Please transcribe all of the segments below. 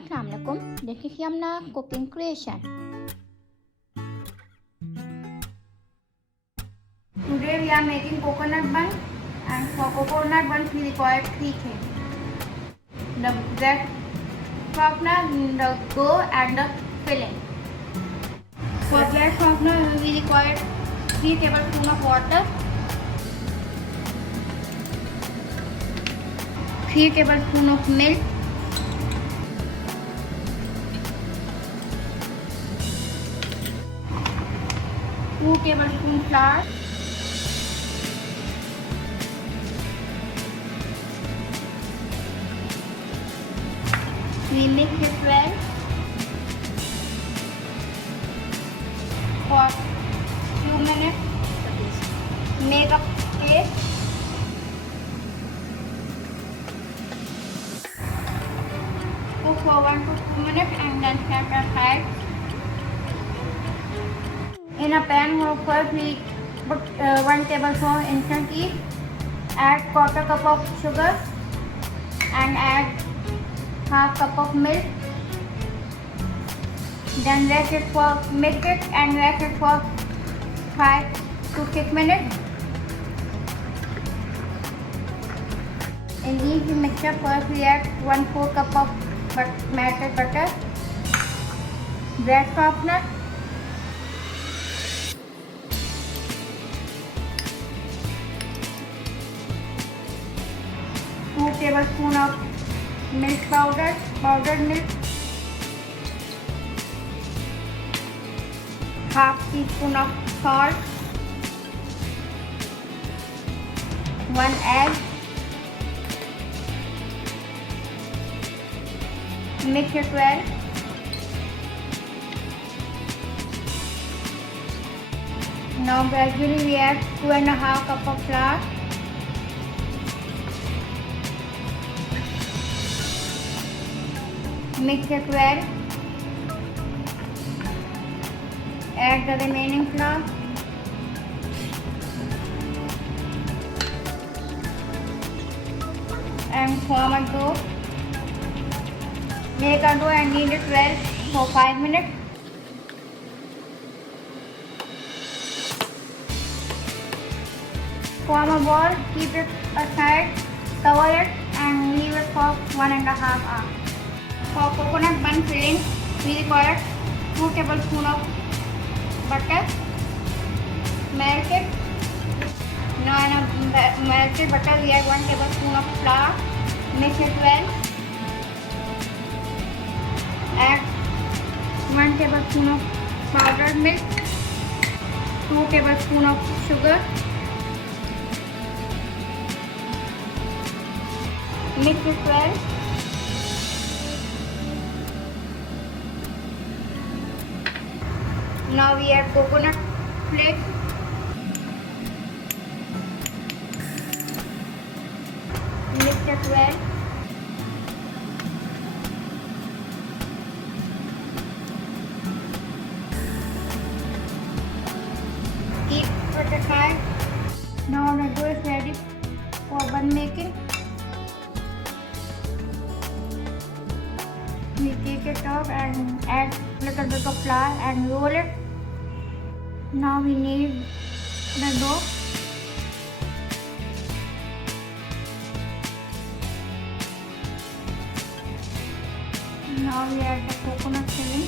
Assalamualaikum. This is Yumna cooking creation. Today we are making coconut bun, and for coconut bun we require 3 things: the bread softener, the dough and the filling. For bread softener we require 3 tablespoons of water, 3 tablespoons of milk, 2 tablespoons flour, we mix it well for few minutes. Make a paste. Cook for 1 to 2 minutes and then set aside. In a pan, first we put 1 tablespoon instant yeast, add quarter cup of sugar and add half cup of milk. Then mix it and rest it for 5 to 6 minutes. In each mixture, first we add 1/4 cup of melted butter, bread softener, tablespoon of milk powdered milk, half teaspoon of salt, 1 egg. Mix it well. Now gradually we add 2.5 cup of flour. Mix it well. Add the remaining flour. And form a dough. Make a dough and knead it well for 5 minutes. Form a ball, keep it aside, cover it and leave it for 1.5 hours. For coconut bun filling, we require 2 tablespoons of butter, melted. Now in a melted butter, we add 1 tablespoon of flour, mix it well. Add 1 tablespoon of powdered milk, 2 tablespoons of sugar. Mix it well. Now we add coconut flakes, mix it well. Keep it aside. Now the dough is ready for bun making. We take it off and add little bit of flour and roll it. Now we knead the dough. Now we add the coconut filling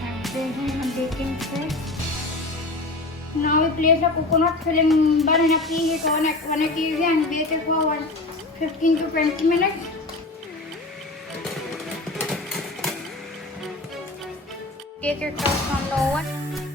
and place it in a baking tray. Now we place the coconut filling bun in a preheat oven at 180 degrees and bake it for 15 to 20 minutes. Take it out from the oven.